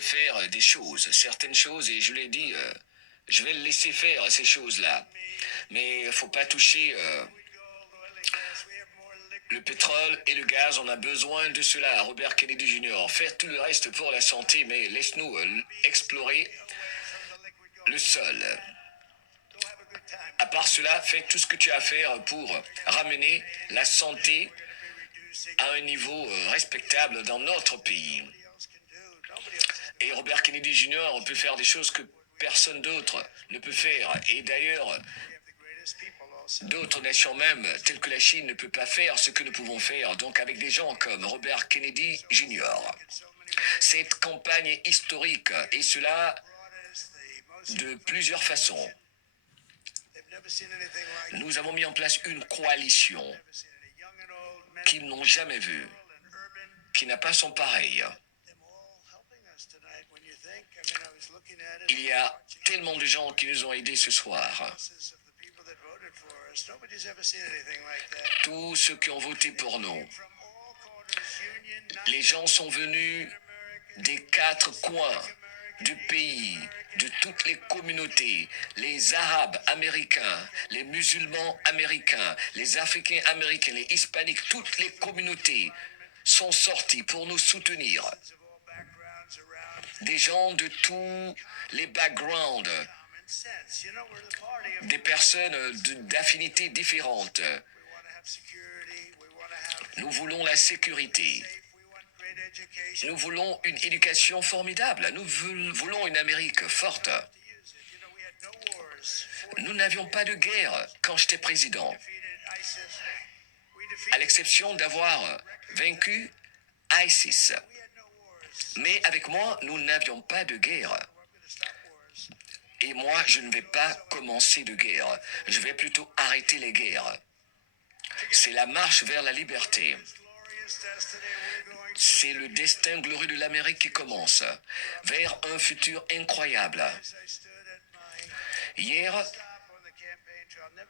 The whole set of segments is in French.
veut faire des choses, certaines choses, et je l'ai dit, je vais le laisser faire ces choses-là. Mais il ne faut pas toucher le pétrole et le gaz, on a besoin de cela. Robert Kennedy Jr., faire tout le reste pour la santé, mais laisse-nous explorer le sol. À part cela, fais tout ce que tu as à faire pour ramener la santé à un niveau respectable dans notre pays. Et Robert Kennedy Jr. peut faire des choses que personne d'autre ne peut faire. Et d'ailleurs, d'autres nations même, telles que la Chine, ne peut pas faire ce que nous pouvons faire. Donc avec des gens comme Robert Kennedy Jr. Cette campagne est historique, et cela de plusieurs façons. Nous avons mis en place une coalition qu'ils n'ont jamais vue, qui n'a pas son pareil. Il y a tellement de gens qui nous ont aidés ce soir. Tous ceux qui ont voté pour nous. Les gens sont venus des 4 coins du pays, de toutes les communautés, les Arabes américains, les musulmans américains, les Africains américains, les Hispaniques, toutes les communautés sont sorties pour nous soutenir. Des gens de tous les backgrounds, des personnes d'affinités différentes. Nous voulons la sécurité. Nous voulons une éducation formidable. Nous voulons une Amérique forte. Nous n'avions pas de guerre quand j'étais président, à l'exception d'avoir vaincu ISIS. Mais avec moi, nous n'avions pas de guerre. Et moi, je ne vais pas commencer de guerre. Je vais plutôt arrêter les guerres. C'est la marche vers la liberté. C'est le destin glorieux de l'Amérique qui commence, vers un futur incroyable. Hier,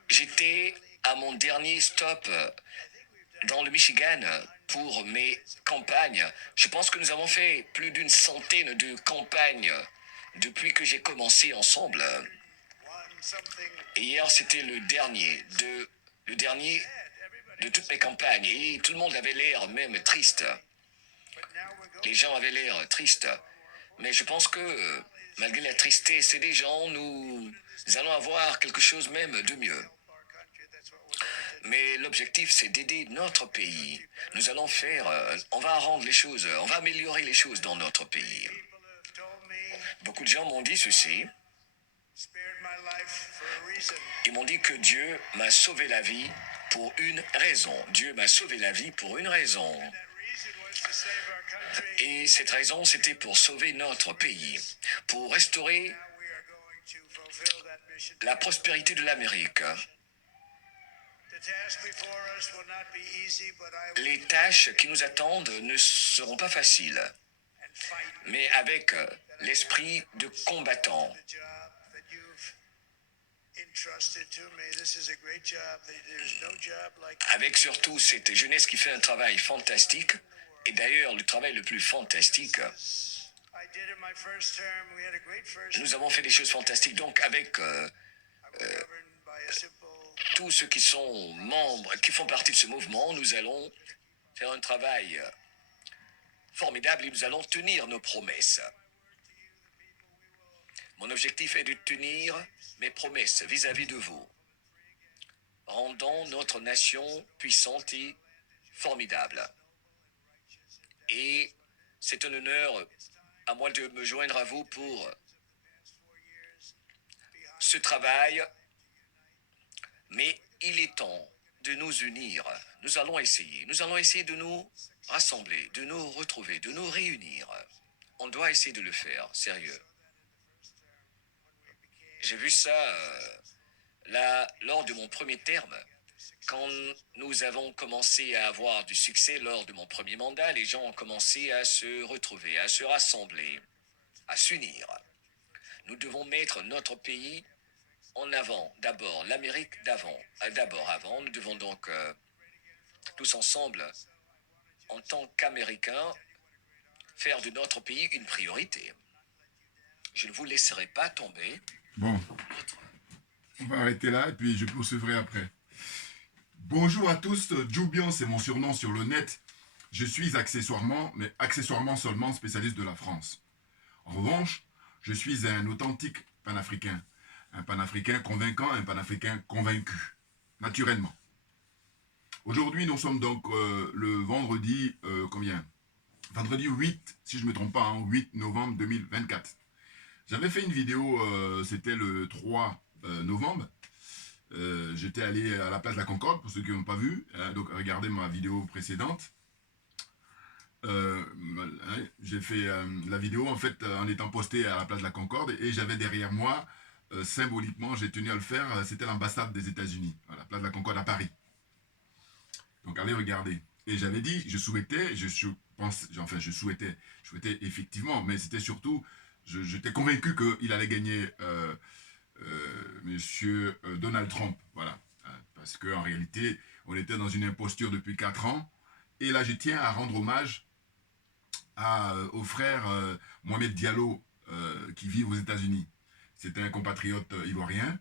j'étais à mon dernier stop dans le Michigan pour mes campagnes. Je pense que nous avons fait plus d'une centaine de campagnes depuis que j'ai commencé ensemble. Et hier, c'était le dernier de toutes mes campagnes. Et tout le monde avait l'air même triste. Les gens avaient l'air tristes. Mais je pense que, malgré la tristesse des gens, nous allons avoir quelque chose même de mieux. Mais l'objectif, c'est d'aider notre pays. Nous allons on va rendre les choses, on va améliorer les choses dans notre pays. Beaucoup de gens m'ont dit ceci. Ils m'ont dit que Dieu m'a sauvé la vie pour une raison. Dieu m'a sauvé la vie pour une raison. Et cette raison, c'était pour sauver notre pays, pour restaurer la prospérité de l'Amérique. Les tâches qui nous attendent ne seront pas faciles, mais avec l'esprit de combattant. Avec surtout cette jeunesse qui fait un travail fantastique, et d'ailleurs le travail le plus fantastique. Nous avons fait des choses fantastiques, donc avec tous ceux qui sont membres, qui font partie de ce mouvement, nous allons faire un travail formidable et nous allons tenir nos promesses. Mon objectif est de tenir mes promesses vis-à-vis de vous, rendant notre nation puissante et formidable. Et c'est un honneur à moi de me joindre à vous pour ce travail, mais il est temps de nous unir. Nous allons essayer de nous rassembler, de nous retrouver, de nous réunir. On doit essayer de le faire, sérieux. J'ai vu ça là, lors de mon premier terme. Quand nous avons commencé à avoir du succès lors de mon premier mandat, les gens ont commencé à se retrouver, à se rassembler, à s'unir. Nous devons mettre notre pays en avant, d'abord, l'Amérique avant. Nous devons donc tous ensemble, en tant qu'Américains, faire de notre pays une priorité. Je ne vous laisserai pas tomber. Bon, on va arrêter là et puis je poursuivrai après. Bonjour à tous, Joubian, c'est mon surnom sur le net. Je suis accessoirement, mais accessoirement seulement spécialiste de la France. En revanche, je suis un authentique panafricain. Un panafricain convaincant, un panafricain convaincu. Naturellement. Aujourd'hui, nous sommes donc le vendredi, combien Vendredi 8, si je ne me trompe pas, hein, 8 novembre 2024. J'avais fait une vidéo, c'était le 3 novembre. J'étais allé à la place de la Concorde, pour ceux qui n'ont pas vu. Donc regardez ma vidéo précédente. J'ai fait la vidéo en fait en étant posté à la place de la Concorde et j'avais derrière moi, symboliquement, j'ai tenu à le faire, c'était l'ambassade des États-Unis, à la place de la Concorde à Paris. Donc allez regarder. Et j'avais dit, je souhaitais effectivement, mais c'était surtout, j'étais convaincu qu'il allait gagner Monsieur Donald Trump, voilà. Parce qu'en réalité, on était dans une imposture depuis 4 ans. Et là, je tiens à rendre hommage au frère Mohamed Diallo, qui vit aux États-Unis. C'était un compatriote ivoirien.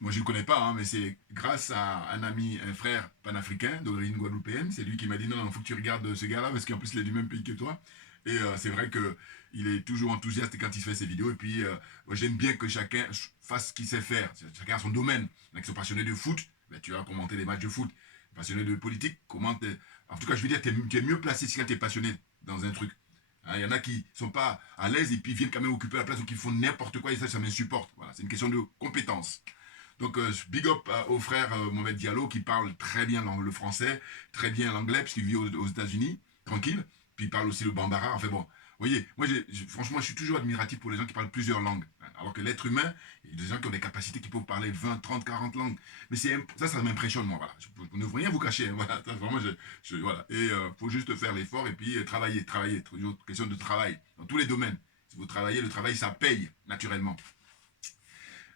Moi, je ne le connais pas, hein, mais c'est grâce à un ami, un frère panafricain d'origine guadeloupéenne. C'est lui qui m'a dit non, il faut que tu regardes ce gars-là, parce qu'en plus, il est du même pays que toi. Et c'est vrai qu'il est toujours enthousiaste quand il fait ses vidéos. Et puis, j'aime bien que chacun fasse ce qu'il sait faire. Chacun a son domaine. Il y en a qui sont passionnés de foot, ben, tu vas commenter les matchs de foot. Passionné de politique, commente. En tout cas, je veux dire, tu es mieux placé si tu es passionné dans un truc. Il y en a qui sont pas à l'aise et puis viennent quand même occuper la place ou qui font n'importe quoi et ça m'insupporte. Voilà, c'est une question de compétence. Donc, big up au frère Mohamed Diallo qui parle très bien le français, très bien l'anglais, puisqu'il vit aux États-Unis, tranquille. Puis il parle aussi le bambara. Enfin bon, vous voyez, moi, franchement, je suis toujours admiratif pour les gens qui parlent plusieurs langues. Alors que l'être humain, il y a des gens qui ont des capacités qui peuvent parler 20, 30, 40 langues. Mais ça m'impressionne, moi. Voilà. Je ne veux rien vous cacher. Hein, voilà. Vraiment, voilà. Et il faut juste faire l'effort et puis travailler. Toujours question de travail, dans tous les domaines. Si vous travaillez, le travail, ça paye, naturellement.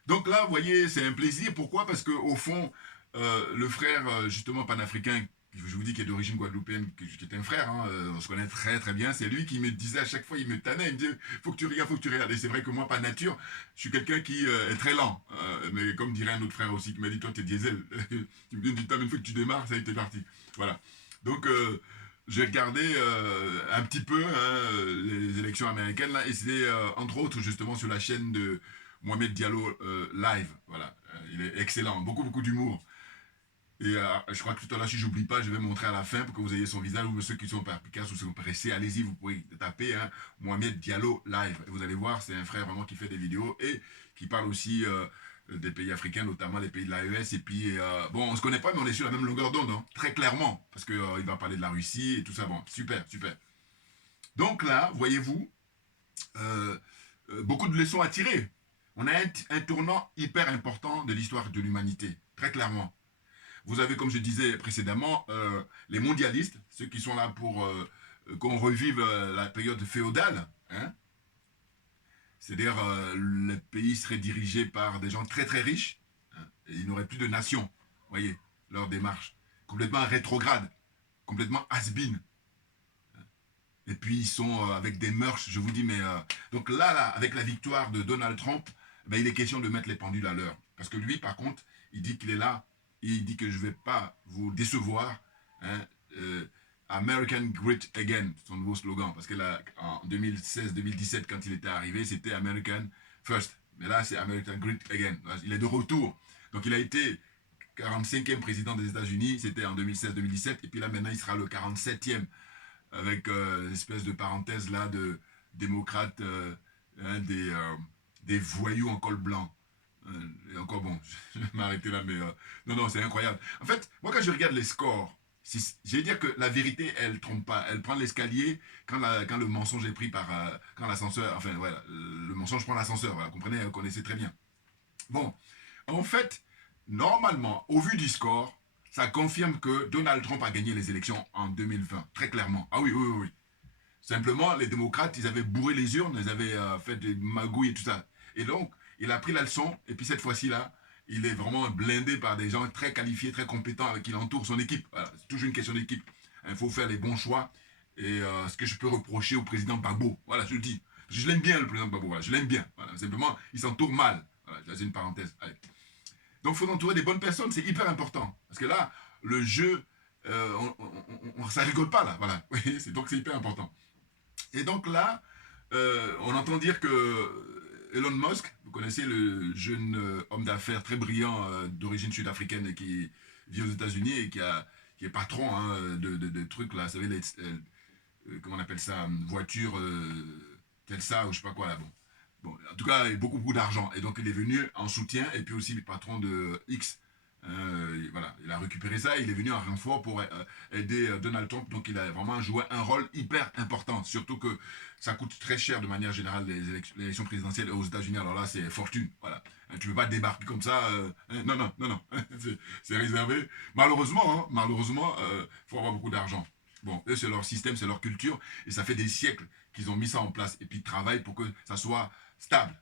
Donc là, vous voyez, c'est un plaisir. Pourquoi? Parce qu'au fond, le frère, justement, panafricain, je vous dis qu'il est d'origine guadeloupéenne, qui est un frère, hein, on se connaît très très bien, c'est lui qui me disait à chaque fois, il me tannait, il me disait, faut que tu regardes. Et c'est vrai que moi, par nature, je suis quelqu'un qui est très lent. Mais comme dirait un autre frère aussi, qui m'a dit, toi, t'es diesel. Tu me dis, une fois que tu démarres, ça y est, t'es parti. Voilà. Donc, j'ai regardé un petit peu les élections américaines, là, et c'était entre autres justement sur la chaîne de Mohamed Diallo live. Voilà. Il est excellent, beaucoup d'humour. Et je crois que tout à l'heure, si j'oublie pas, je vais montrer à la fin pour que vous ayez son visage, ou ceux qui sont perspicaces ou sont pressés, allez-y, vous pouvez taper hein, Mohamed Diallo live. Et vous allez voir, c'est un frère vraiment qui fait des vidéos et qui parle aussi des pays africains, notamment les pays de l'AES. Et puis, bon, on se connaît pas, mais on est sur la même longueur d'onde, hein, très clairement, parce qu'il va parler de la Russie et tout ça. Bon, super. Donc là, voyez-vous, beaucoup de leçons à tirer. On a un tournant hyper important de l'histoire de l'humanité, très clairement. Vous avez, comme je disais précédemment, les mondialistes, ceux qui sont là pour qu'on revive la période féodale. Hein, c'est-à-dire, le pays serait dirigé par des gens très très riches. Hein, et il n'aurait plus de nation, voyez, leur démarche. Complètement rétrograde, complètement has-been. Et puis ils sont avec des mœurs, je vous dis, mais... donc là, avec la victoire de Donald Trump, ben, il est question de mettre les pendules à l'heure. Parce que lui, par contre, il dit qu'il est là, et il dit que je ne vais pas vous décevoir. Hein, American Great Again, son nouveau slogan. Parce que là, en 2016-2017, quand il était arrivé, c'était American First. Mais là, c'est American Great Again. Il est de retour. Donc il a été 45e président des États-Unis, c'était en 2016-2017, et puis là, maintenant, il sera le 47e avec une espèce de parenthèse là de démocrates, hein, des voyous en col blanc. Et encore bon, je vais m'arrêter là, mais non, c'est incroyable. En fait, moi quand je regarde les scores, je vais dire que la vérité, elle trompe pas. Elle prend l'escalier quand le mensonge est pris par... quand l'ascenseur... Enfin, voilà, le mensonge prend l'ascenseur, voilà, comprenez, vous connaissez très bien. Bon, en fait, normalement, au vu du score, ça confirme que Donald Trump a gagné les élections en 2020, très clairement. Ah oui. Simplement, les démocrates, ils avaient bourré les urnes, ils avaient fait des magouilles et tout ça. Et donc, il a pris la leçon, et puis cette fois-ci-là, il est vraiment blindé par des gens très qualifiés, très compétents, avec qui il entoure son équipe. Voilà, c'est toujours une question d'équipe. Il faut faire les bons choix. et ce que je peux reprocher au président Gbagbo. Voilà, je le dis. Je l'aime bien, le président Gbagbo. Voilà, je l'aime bien. Voilà, simplement, il s'entoure mal. Voilà, c'est une parenthèse. Allez. Donc, il faut entourer des bonnes personnes. C'est hyper important. Parce que là, le jeu, ça rigole pas, là. Voilà. Donc, c'est hyper important. Et donc, là, on entend dire que Elon Musk, vous connaissez le jeune homme d'affaires très brillant d'origine sud-africaine et qui vit aux États-Unis et qui est patron hein, de trucs là, vous savez, comment on appelle ça, voiture Telsa ou je sais pas quoi là. Bon. Bon, en tout cas, il a beaucoup, beaucoup d'argent. Et donc, il est venu en soutien et puis aussi le patron de X. Voilà, il a récupéré ça, il est venu en renfort pour aider Donald Trump, donc il a vraiment joué un rôle hyper important, surtout que ça coûte très cher de manière générale les élections présidentielles aux États-Unis, alors là c'est fortune, voilà. Tu ne peux pas débarquer comme ça, non, non, non, non, c'est réservé. Malheureusement, faut avoir beaucoup d'argent. Bon, eux c'est leur système, c'est leur culture, et ça fait des siècles qu'ils ont mis ça en place, et puis ils travaillent pour que ça soit stable,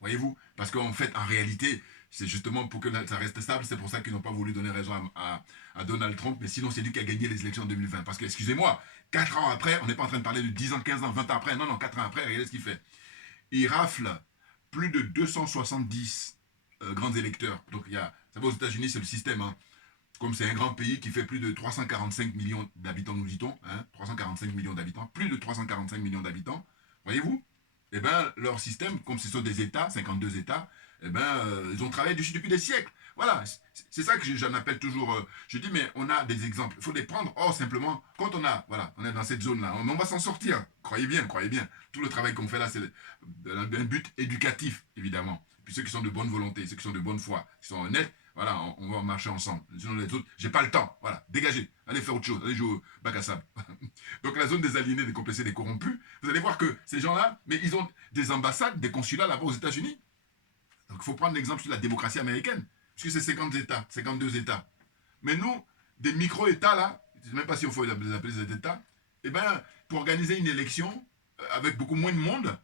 voyez-vous, parce qu'en fait, en réalité, c'est justement pour que ça reste stable, c'est pour ça qu'ils n'ont pas voulu donner raison à Donald Trump, mais sinon c'est lui qui a gagné les élections en 2020. Parce que, excusez-moi, 4 ans après, on n'est pas en train de parler de 10 ans, 15 ans, 20 ans après, non, 4 ans après, regardez ce qu'il fait. Il rafle plus de 270 grands électeurs. Donc, ça va aux États-Unis, c'est le système, hein. Comme c'est un grand pays qui fait plus de 345 millions d'habitants, nous dit-on, hein, 345 millions d'habitants, plus de 345 millions d'habitants, voyez-vous, eh bien, leur système, comme ce sont des États, 52 États, eh ben, ils ont travaillé dessus depuis des siècles. Voilà, c'est ça que j'en appelle toujours. Je dis, mais on a des exemples, il faut les prendre. Or, simplement, quand on est dans cette zone-là, on va s'en sortir. Croyez bien. Tout le travail qu'on fait là, c'est un but éducatif, évidemment. Puis ceux qui sont de bonne volonté, ceux qui sont de bonne foi, qui sont honnêtes, voilà, on va marcher ensemble. Sinon, les autres, j'ai pas le temps. Voilà, dégagez. Allez faire autre chose. Allez jouer au bac à sable. Donc, la zone des aliénés, des complexés, des corrompus, vous allez voir que ces gens-là, mais ils ont des ambassades, des consulats là-bas aux États-Unis. Donc, il faut prendre l'exemple sur la démocratie américaine, puisque c'est 50 États, 52 États. Mais nous, des micro-États, là, je ne sais même pas si on faut les appeler des États, eh bien, pour organiser une élection avec beaucoup moins de monde,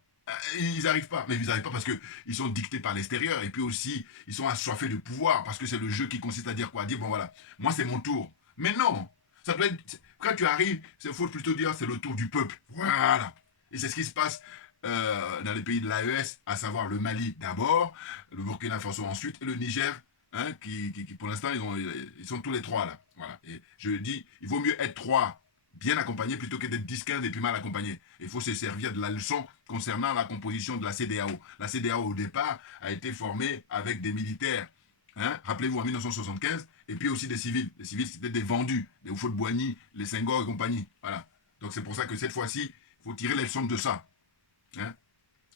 ils n'arrivent pas. Mais ils n'arrivent pas parce qu'ils sont dictés par l'extérieur, et puis aussi, ils sont assoiffés de pouvoir, parce que c'est le jeu qui consiste à dire quoi? À dire, bon voilà, moi c'est mon tour. Mais non, ça doit être, quand tu arrives, il faut plutôt dire c'est le tour du peuple. Voilà. Et c'est ce qui se passe dans les pays de l'AES, à savoir le Mali d'abord, le Burkina Faso ensuite, et le Niger, hein, qui pour l'instant, ils sont tous les trois là. Voilà. Et je dis, il vaut mieux être trois bien accompagnés plutôt que d'être 10-15 et puis mal accompagnés. Il faut se servir de la leçon concernant la composition de la CEDEAO. La CEDEAO, au départ, a été formée avec des militaires. Hein, rappelez-vous, en 1975, et puis aussi des civils. Les civils, c'était des vendus, des Houphouët-Boigny, les Senghor et compagnie. Voilà. Donc c'est pour ça que cette fois-ci, il faut tirer les leçons de ça. Hein.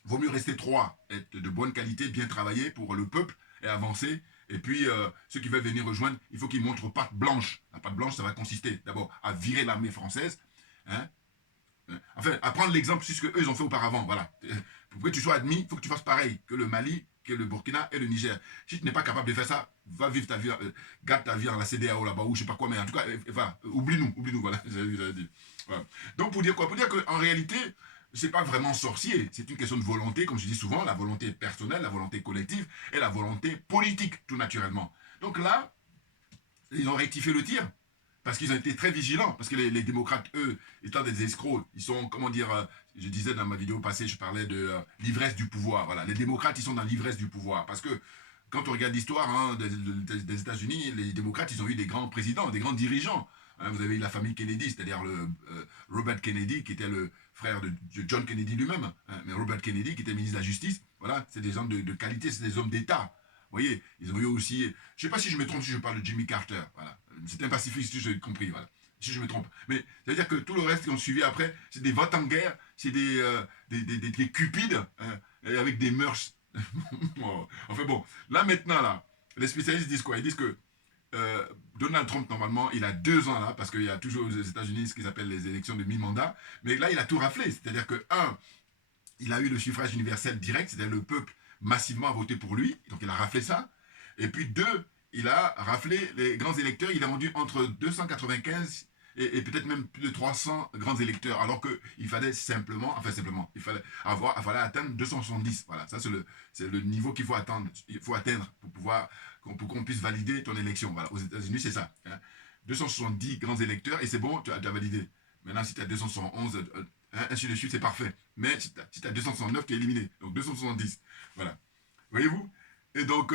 Vaut mieux rester trois, être de bonne qualité, bien travailler pour le peuple et avancer. Et puis, ceux qui veulent venir rejoindre, il faut qu'ils montrent patte blanche. La patte blanche, ça va consister d'abord à virer l'armée française. Hein. Enfin, à prendre l'exemple sur ce qu'eux, ils ont fait auparavant. Voilà. Pour que tu sois admis, il faut que tu fasses pareil que le Mali, que le Burkina et le Niger. Si tu n'es pas capable de faire ça, va vivre ta vie, garde ta vie dans la CEDEAO là-bas ou je sais pas quoi, mais en tout cas, voilà, oublie-nous, voilà. Voilà. Donc, pour dire quoi? Pour dire qu'en réalité, c'est pas vraiment sorcier, c'est une question de volonté, comme je dis souvent, la volonté personnelle, la volonté collective et la volonté politique, tout naturellement. Donc là, ils ont rectifié le tir, parce qu'ils ont été très vigilants, parce que les démocrates, eux, étant des escrocs, ils sont, comment dire, je disais dans ma vidéo passée, je parlais de l'ivresse du pouvoir, voilà, les démocrates, ils sont dans l'ivresse du pouvoir, parce que quand on regarde l'histoire hein, des États-Unis, les démocrates, ils ont eu des grands présidents, des grands dirigeants. Hein, vous avez eu la famille Kennedy, c'est-à-dire Robert Kennedy, qui était le frère de John Kennedy lui-même, hein, mais Robert Kennedy, qui était ministre de la Justice. Voilà, c'est des hommes de qualité, c'est des hommes d'État. Vous voyez, ils ont eu aussi. Je ne sais pas si je me trompe si je parle de Jimmy Carter. Voilà, c'est un pacifiste, si j'ai compris. Voilà, si je me trompe. Mais ça veut dire que tout le reste qui ont suivi après, c'est des votes en guerre, c'est des cupides hein, avec des mœurs. Enfin bon, là maintenant, là, les spécialistes disent quoi? Ils disent que Donald Trump, normalement, il a 2 ans là, parce qu'il y a toujours aux États-Unis ce qu'ils appellent les élections de mi-mandat, mais là, il a tout raflé. C'est-à-dire que, il a eu le suffrage universel direct, c'est-à-dire le peuple massivement a voté pour lui, donc il a raflé ça. Et puis 2, il a raflé les grands électeurs, il a vendu entre 295 et peut-être même plus de 300 grands électeurs, alors qu'il fallait simplement, il fallait atteindre 270. Voilà, ça c'est le niveau qu'il faut atteindre pour qu'on puisse valider ton élection. Voilà, aux États-Unis c'est ça. Hein. 270 grands électeurs et c'est bon, tu as validé. Maintenant, si tu as 271, ainsi de suite, c'est parfait. Mais si tu as 269, tu es éliminé. Donc 270. Voilà. Voyez-vous? Et donc,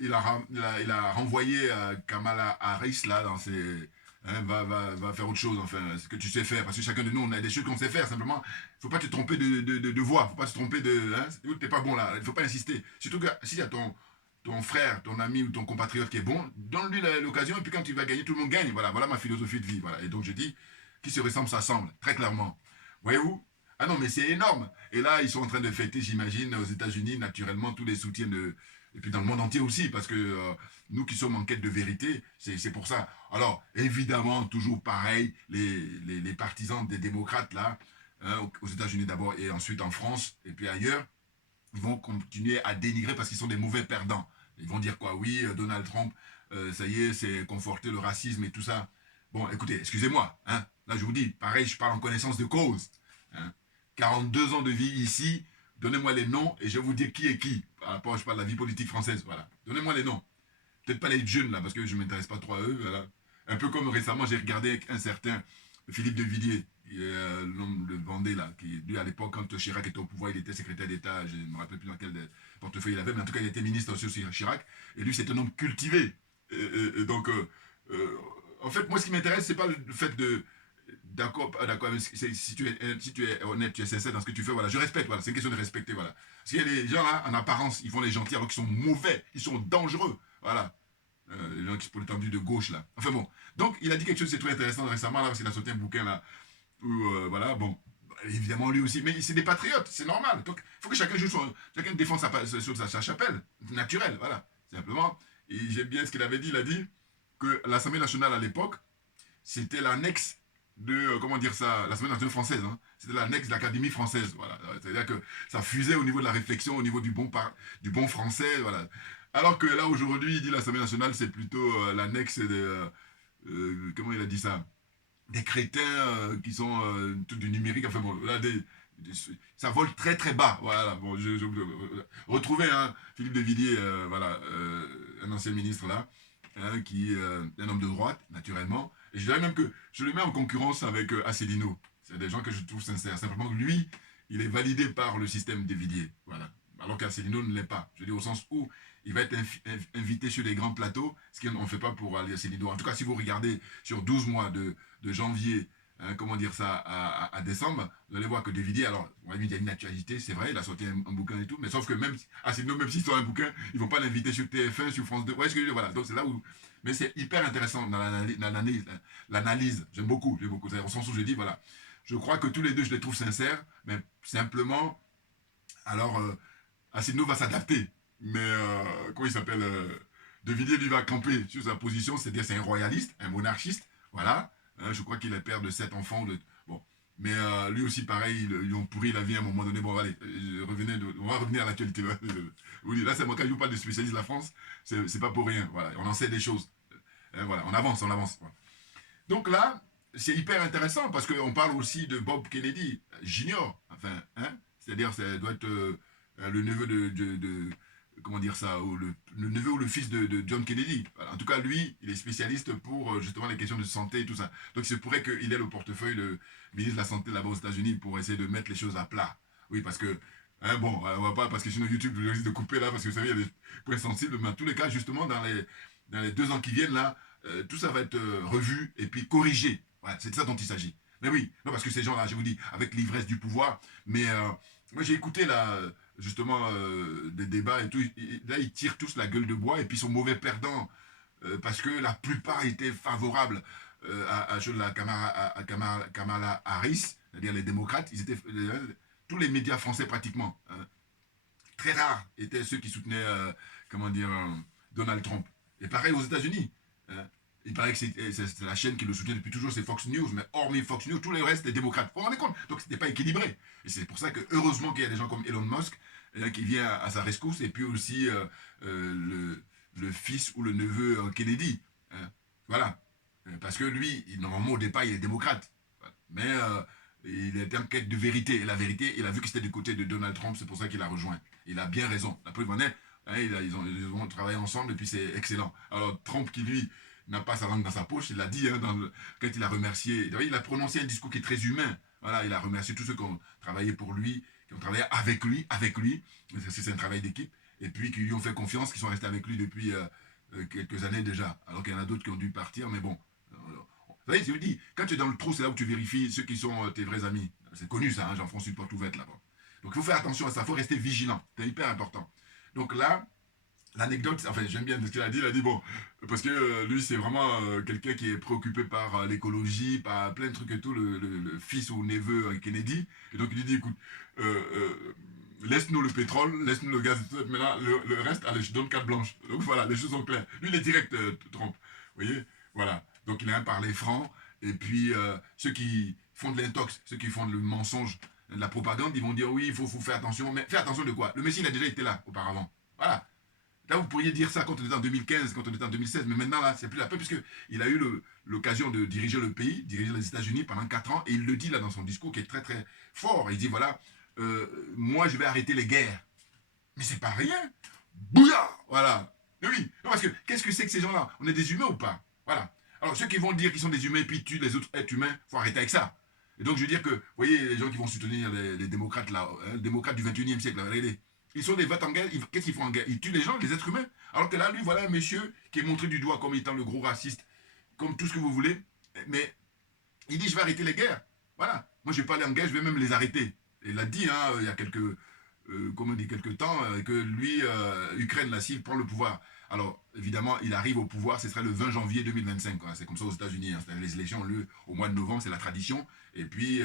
il a renvoyé Kamala Harris, là, dans ses... Hein, va faire autre chose, enfin, ce que tu sais faire. Parce que chacun de nous, on a des choses qu'on sait faire. Simplement, il ne faut pas te tromper de voie. Il ne faut pas se tromper de... Hein, tu n'es pas bon, là. Il ne faut pas insister. Surtout que si y a ton frère, ton ami ou ton compatriote qui est bon, donne-lui l'occasion. Et puis quand tu vas gagner, tout le monde gagne. Voilà ma philosophie de vie. Voilà. Et donc, je dis, qui se ressemble, s'assemble. Très clairement. Voyez-vous? Ah non, mais c'est énorme. Et là, ils sont en train de fêter, j'imagine, aux États-Unis, naturellement, tous les soutiens de... Et puis dans le monde entier aussi, parce que nous qui sommes en quête de vérité, c'est pour ça. Alors, évidemment, toujours pareil, les partisans des démocrates, là, hein, aux États-Unis d'abord, et ensuite en France, et puis ailleurs, ils vont continuer à dénigrer parce qu'ils sont des mauvais perdants. Ils vont dire quoi? Oui, Donald Trump, ça y est, c'est conforter le racisme et tout ça. Bon, écoutez, excusez-moi, hein, là je vous dis, pareil, je parle en connaissance de cause. Hein. 42 ans de vie ici, donnez-moi les noms et je vais vous dire qui est qui. Par rapport, je parle de la vie politique française, voilà. Donnez-moi les noms. Peut-être pas les jeunes, là, parce que je ne m'intéresse pas trop à eux, voilà. Un peu comme récemment, j'ai regardé avec un certain Philippe de Villiers, l'homme de Vendée, là, qui, lui, à l'époque, quand Chirac était au pouvoir, il était secrétaire d'État, je ne me rappelle plus dans quel portefeuille il avait, mais en tout cas, il était ministre aussi Chirac, et lui, c'est un homme cultivé. Et donc, en fait, moi, ce qui m'intéresse, c'est pas le fait de d'accord, d'accord, si tu es honnête, tu es sincère dans ce que tu fais, voilà, je respecte, voilà, c'est une question de respecter, voilà. Parce qu'il y a des gens là, en apparence, ils font les gentils alors qu'ils sont mauvais, ils sont dangereux, voilà. Les gens qui sont pour l'étendue de gauche là. Enfin bon, donc il a dit quelque chose, c'est très intéressant récemment là, parce qu'il a sauté un bouquin là, où voilà, bon, évidemment lui aussi, mais c'est des patriotes, c'est normal. Donc il faut que chacun chacun défende sa chapelle, naturelle, voilà, simplement. Et j'aime bien ce qu'il avait dit, il a dit que l'Assemblée nationale à l'époque, c'était l'annexe de, comment dire ça, l'Assemblée nationale française, hein. C'était l'annexe de l'Académie française, voilà. C'est-à-dire que ça fusait au niveau de la réflexion, au niveau du bon français, voilà. Alors que là, aujourd'hui, il dit l'Assemblée nationale, c'est plutôt l'annexe de, comment il a dit ça, des crétins qui sont tout du numérique, enfin bon, là, ça vole très très bas, voilà. Bon, retrouvez hein, Philippe de Villiers, voilà, un ancien ministre là, hein, qui est un homme de droite, naturellement. Et je dirais même que je le mets en concurrence avec Asselineau. C'est des gens que je trouve sincères. Simplement que lui, il est validé par le système de Villiers. Voilà. Alors qu'Asselineau ne l'est pas. Je dis au sens où il va être invité sur des grands plateaux, ce qu'on ne fait pas pour Ali Asselineau. En tout cas, si vous regardez sur 12 mois de janvier, hein, comment dire ça, à décembre, vous allez voir que De Villiers, alors, on va dire, il y a une actualité, c'est vrai, il a sorti un bouquin et tout, mais sauf que même Asselineau, même s'il sort un bouquin, ils ne vont pas l'inviter sur TF1, sur France 2. Ouais, ce que je veux dire, voilà. Donc c'est là où. Mais c'est hyper intéressant dans l'analyse. J'aime beaucoup. Au sens où je dis, voilà, je crois que tous les deux, je les trouve sincères, mais simplement, alors, Asselineau va s'adapter. Mais, comment il s'appelle De Villiers, lui, va camper sur sa position, c'est-à-dire c'est un royaliste, un monarchiste, voilà. Je crois qu'il est père de 7 enfants. Bon. Mais lui aussi, pareil, ils ont pourri la vie à un moment donné. Bon, allez, on va revenir à l'actualité. Là, c'est moi, quand je vous parle de spécialiste de la France, c'est pas pour rien. Voilà, on en sait des choses. Voilà, on avance. Voilà. Donc là, c'est hyper intéressant parce qu'on parle aussi de Bob Kennedy, junior, enfin, hein, c'est-à-dire ça doit être le neveu comment dire ça, ou le neveu ou le fils de John Kennedy. Voilà. En tout cas, lui, il est spécialiste pour justement les questions de santé et tout ça. Donc, il se pourrait qu'il ait le portefeuille de ministre de la Santé là-bas aux États-Unis pour essayer de mettre les choses à plat. Oui, parce que, hein, bon, on va pas, parce que sinon YouTube, je risque de couper là, parce que vous savez, il y a des points sensibles, mais en tous les cas, justement, dans les 2 ans qui viennent là, tout ça va être revu et puis corrigé. Voilà, c'est de ça dont il s'agit. Mais oui, non, parce que ces gens-là, je vous dis, avec l'ivresse du pouvoir, mais moi j'ai écouté là, justement, des débats et tout, là ils tirent tous la gueule de bois et puis ils sont mauvais perdants parce que la plupart étaient favorables à Kamala Harris, c'est-à-dire les démocrates, tous les médias français pratiquement, hein, très rares étaient ceux qui soutenaient, comment dire, Donald Trump. Et pareil aux États-Unis. Hein. Il paraît que c'est la chaîne qui le soutient depuis toujours, c'est Fox News, mais hormis Fox News, tous les restes, des démocrates. Vous vous rendez compte? Donc c'était pas équilibré. Et c'est pour ça que, heureusement qu'il y a des gens comme Elon Musk qui vient à sa rescousse, et puis aussi le fils ou le neveu Kennedy. Hein. Voilà. Parce que lui, normalement, au départ, il est démocrate. Mais il est en quête de vérité. Et la vérité, il a vu que c'était du côté de Donald Trump, c'est pour ça qu'il a rejoint. Il a bien raison. La preuve en est, hein, ils ont travaillé ensemble et puis c'est excellent. Alors Trump qui lui n'a pas sa langue dans sa poche, il l'a dit, hein, quand il a remercié, il a prononcé un discours qui est très humain. Voilà, il a remercié tous ceux qui ont travaillé pour lui, qui ont travaillé avec lui. C'est un travail d'équipe. Et puis qui lui ont fait confiance, qui sont restés avec lui depuis quelques années déjà. Alors qu'il y en a d'autres qui ont dû partir, mais bon. Vous voyez, je vous dis, quand tu es dans le trou, c'est là où tu vérifies ceux qui sont tes vrais amis. C'est connu ça, hein, Jean-François Porte ouverte là-bas. Donc il faut faire attention à ça, il faut rester vigilant. C'est hyper important. Donc là, l'anecdote, enfin j'aime bien ce qu'il a dit, il a dit bon, parce que lui c'est vraiment quelqu'un qui est préoccupé par l'écologie, par plein de trucs et tout, le fils ou neveu Kennedy, et donc il lui dit écoute, laisse-nous le pétrole, laisse-nous le gaz, maintenant le reste, allez je donne carte blanche. Donc voilà, les choses sont claires. Lui il est direct, Trump, vous voyez, voilà, donc il a un parler franc, et puis ceux qui font de l'intox, ceux qui font le mensonge, de la propagande, ils vont dire oui, il faut faire attention, mais faire attention de quoi? Le Messie il a déjà été là auparavant, voilà. Là, vous pourriez dire ça quand on était en 2015, quand on était en 2016, mais maintenant, là, c'est plus la peine, puisqu'il a eu l'occasion de diriger le pays, diriger les États-Unis pendant 4 ans, et il le dit là dans son discours qui est très très fort. Il dit voilà, moi je vais arrêter les guerres. Mais c'est pas rien. Bouya. Voilà. Oui, non, parce que qu'est-ce que c'est que ces gens-là? On est des humains ou pas? Voilà. Alors ceux qui vont dire qu'ils sont des humains et puis tuent les autres êtres humains, faut arrêter avec ça. Et donc je veux dire que, vous voyez, les gens qui vont soutenir les démocrates là, les démocrates du 21e siècle, là, regardez. Ils sont des votes en guerre, qu'est-ce qu'ils font en guerre? Ils tuent les gens, les êtres humains. Alors que là, lui, voilà un monsieur qui est montré du doigt comme étant le gros raciste, comme tout ce que vous voulez. Mais il dit, je vais arrêter les guerres. Voilà. Moi, je vais pas aller en guerre, je vais même les arrêter. Et il a dit, hein, il y a quelques temps, que lui, Ukraine, là, s'il prend le pouvoir. Alors, évidemment, il arrive au pouvoir, ce serait le 20 janvier 2025. C'est comme ça aux États-Unis. Hein. Les élections ont lieu au mois de novembre, c'est la tradition. Et puis,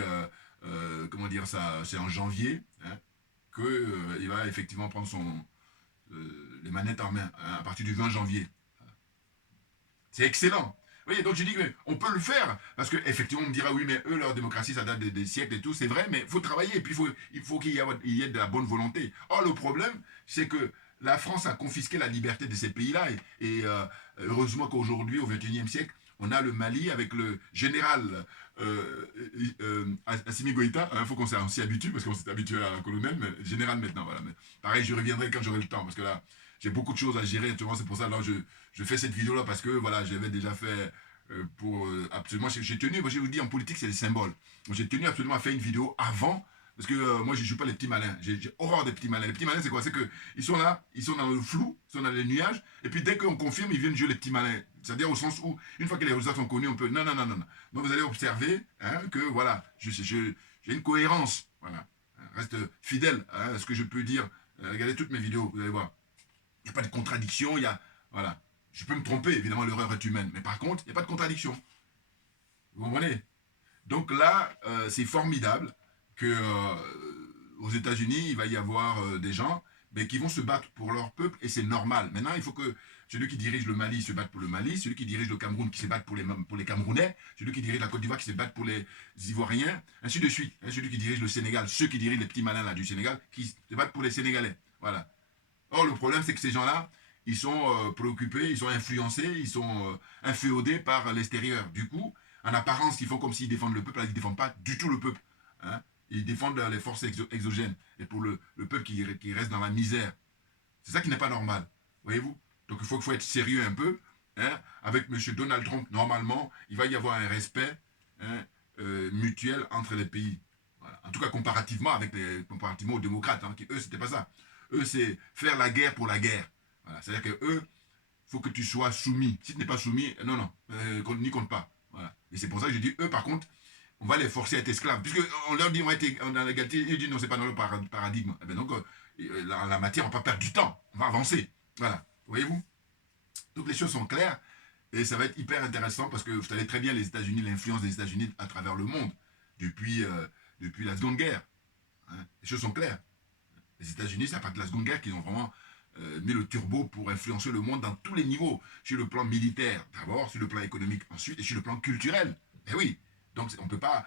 comment dire ça, c'est en janvier. Hein, qu'il va effectivement prendre les manettes en main hein, à partir du 20 janvier. C'est excellent. Vous voyez, donc je dis qu'on peut le faire, parce qu'effectivement on me dira oui, mais eux, leur démocratie, ça date des siècles et tout, c'est vrai, mais il faut travailler, et puis il faut qu'il y ait de la bonne volonté. Or, le problème, c'est que la France a confisqué la liberté de ces pays-là, et heureusement qu'aujourd'hui, au XXIe siècle, on a le Mali avec le général Assimi Goïta. Il faut qu'on s'y habitue, parce qu'on s'est habitué à un colonel, mais général maintenant. Voilà. Mais pareil, je reviendrai quand j'aurai le temps, parce que là, j'ai beaucoup de choses à gérer. C'est pour ça que je fais cette vidéo-là, parce que voilà, j'avais déjà fait pour absolument. J'ai tenu, moi je vous dis, en politique, c'est les symboles. J'ai tenu absolument à faire une vidéo avant. Parce que moi, je ne joue pas les petits malins. J'ai horreur des petits malins. Les petits malins, c'est quoi? C'est qu'ils sont là, ils sont dans le flou, ils sont dans les nuages, et puis dès qu'on confirme, ils viennent jouer les petits malins. C'est-à-dire au sens où, une fois que les résultats sont connus, on peut... Non, non, non, non. Donc vous allez observer hein, que, voilà, j'ai une cohérence. Voilà. Reste fidèle hein, à ce que je peux dire. Regardez toutes mes vidéos, vous allez voir. Il n'y a pas de contradiction, il y a... Voilà. Je peux me tromper, évidemment, l'erreur est humaine. Mais par contre, il n'y a pas de contradiction. Vous comprenez? Donc là, c'est formidable que aux États-Unis, il va y avoir des gens mais qui vont se battre pour leur peuple et c'est normal. Maintenant, il faut que celui qui dirige le Mali se batte pour le Mali, celui qui dirige le Cameroun qui se batte pour les Camerounais, celui qui dirige la Côte d'Ivoire qui se batte pour les Ivoiriens, ainsi de suite. Hein, celui qui dirige le Sénégal, ceux qui dirigent les petits malins là du Sénégal, qui se battent pour les Sénégalais. Voilà. Or, le problème, c'est que ces gens-là, ils sont préoccupés, ils sont influencés, ils sont inféodés par l'extérieur. Du coup, en apparence, ils font comme s'ils défendent le peuple, alors ils ne défendent pas du tout le peuple. Hein. Ils défendent les forces exogènes. Et pour le peuple qui reste dans la misère. C'est ça qui n'est pas normal. Voyez-vous? Donc il faut être sérieux un peu. Hein. Avec M. Donald Trump, normalement, il va y avoir un respect hein, mutuel entre les pays. Voilà. En tout cas, comparativement aux démocrates, hein, qui eux, c'était pas ça. Eux, c'est faire la guerre pour la guerre. Voilà. C'est-à-dire que eux, il faut que tu sois soumis. Si tu n'es pas soumis, non, n'y compte pas. Voilà. Et c'est pour ça que je dis, eux, par contre, on va les forcer à être esclaves. Puisqu'on leur dit, on va être dans l'égalité, ils disent, non, c'est pas dans le paradigme. Et bien donc, la matière, on va pas perdre du temps. On va avancer. Voilà. Voyez-vous? Donc les choses sont claires. Et ça va être hyper intéressant parce que vous savez très bien les États-Unis, l'influence des États-Unis à travers le monde depuis la Seconde Guerre. Hein. Les choses sont claires. Les États-Unis, c'est à partir de la Seconde Guerre qu'ils ont vraiment mis le turbo pour influencer le monde dans tous les niveaux. Sur le plan militaire, d'abord, sur le plan économique, ensuite, et sur le plan culturel. Eh oui. Donc on ne peut pas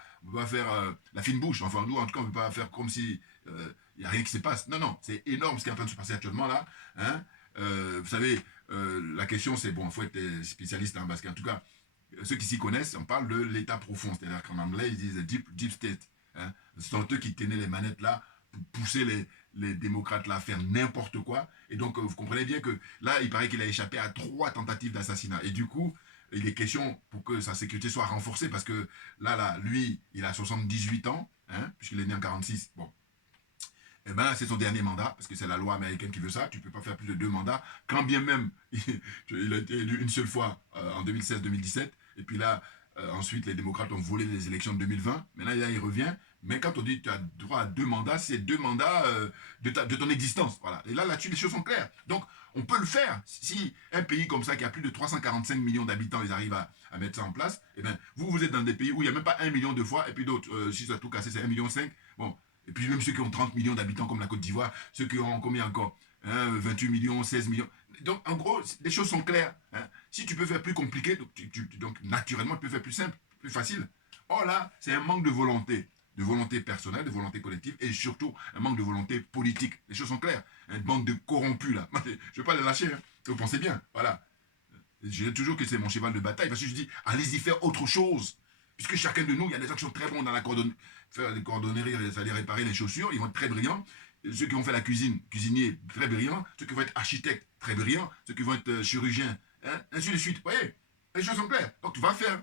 faire la fine bouche. Enfin, nous, en tout cas, on ne peut pas faire comme si il n'y a rien qui se passe. Non, non, c'est énorme ce qui est en train de se passer actuellement là. Hein. Vous savez, la question c'est, bon, il faut être spécialiste hein, parce qu'en tout cas, ceux qui s'y connaissent, on parle de l'état profond. C'est-à-dire qu'en anglais, ils disent deep state. Hein. Ce sont eux qui tenaient les manettes là pour pousser les démocrates là à faire n'importe quoi. Et donc, vous comprenez bien que là, il paraît qu'il a échappé à 3 tentatives d'assassinat. Et du coup, il est question pour que sa sécurité soit renforcée, parce que là, lui, il a 78 ans, hein, puisqu'il est né en 46. Bon, eh ben, c'est son dernier mandat, parce que c'est la loi américaine qui veut ça. Tu ne peux pas faire plus de 2 mandats, quand bien même il a été élu une seule fois en 2016-2017. Et puis là, ensuite, les démocrates ont volé les élections de 2020. Maintenant, là, il revient. Mais quand on dit que tu as droit à 2 mandats, c'est 2 mandats de ton existence. Voilà. Et là-dessus, les choses sont claires. Donc, on peut le faire. Si un pays comme ça, qui a plus de 345 millions d'habitants, ils arrivent à mettre ça en place, eh bien, vous êtes dans des pays où il n'y a même pas 1 million de fois, et puis d'autres, si ça a tout cassé, c'est 1,5 million. Bon, et puis même ceux qui ont 30 millions d'habitants comme la Côte d'Ivoire, ceux qui ont combien encore, hein, 28 millions, 16 millions. Donc en gros, les choses sont claires. Hein. Si tu peux faire plus compliqué, donc naturellement tu peux faire plus simple, plus facile. Or là, c'est un manque de volonté personnelle, de volonté collective, et surtout un manque de volonté politique. Les choses sont claires. Une bande de corrompus là. Je ne vais pas les lâcher, hein. Vous pensez bien, voilà. Je dis toujours que c'est mon cheval de bataille, parce que je dis, allez-y faire autre chose. Puisque chacun de nous, il y a des gens qui sont très bons dans la faire des cordonneries, c'est-à-dire réparer les chaussures, ils vont être très brillants. Ceux qui vont faire la cuisine, cuisiniers, très brillants. Ceux qui vont être architectes, très brillants. Ceux qui vont être chirurgiens, hein, ainsi de suite. Vous voyez, les choses sont claires. Donc tu vas faire.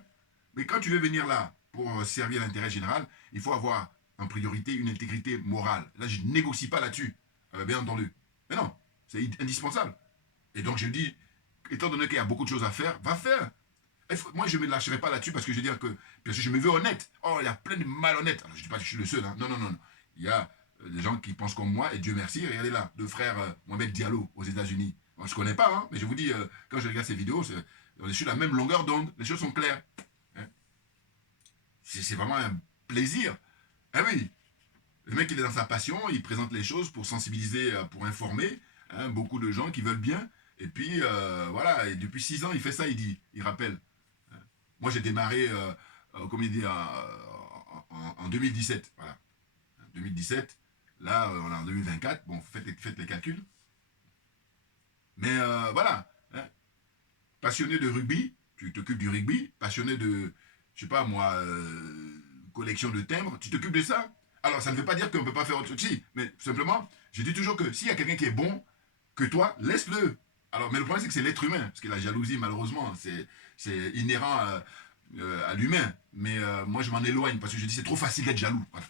Mais quand tu veux venir là pour servir l'intérêt général, il faut avoir en priorité une intégrité morale. Là, je ne négocie pas là-dessus, bien entendu. Mais non, c'est indispensable. Et donc je dis, étant donné qu'il y a beaucoup de choses à faire, va faire. Moi, je ne me lâcherai pas là-dessus parce que je veux dire que, bien sûr, je me veux honnête. Oh, il y a plein de malhonnêtes. Alors, je ne dis pas que je suis le seul. Hein. Non, non, non. Il y a des gens qui pensent comme moi, et Dieu merci. Regardez là, 2 frères Mohamed Diallo aux États-Unis. Moi, je ne connais pas, hein, mais je vous dis, quand je regarde ces vidéos, on est sur la même longueur d'onde. Les choses sont claires. Hein. C'est vraiment un plaisir. Ah oui, le mec, il est dans sa passion, il présente les choses pour sensibiliser, pour informer, hein, beaucoup de gens qui veulent bien. Et puis, voilà, et depuis 6 ans, il fait ça, il rappelle. Moi, j'ai démarré, comme il dit, en 2017. Voilà. 2017. Là, on est en 2024. Bon, faites les calculs. Mais voilà. Hein. Passionné de rugby, tu t'occupes du rugby. Passionné de, je sais pas moi, collection de timbres, tu t'occupes de ça. Alors, ça ne veut pas dire qu'on ne peut pas faire autre chose. Si, mais simplement, je dis toujours que s'il y a quelqu'un qui est bon que toi, laisse-le. Alors, mais le problème, c'est que c'est l'être humain. Parce que la jalousie, malheureusement, c'est inhérent à l'humain. Mais moi, je m'en éloigne parce que je dis c'est trop facile d'être jaloux. Voilà.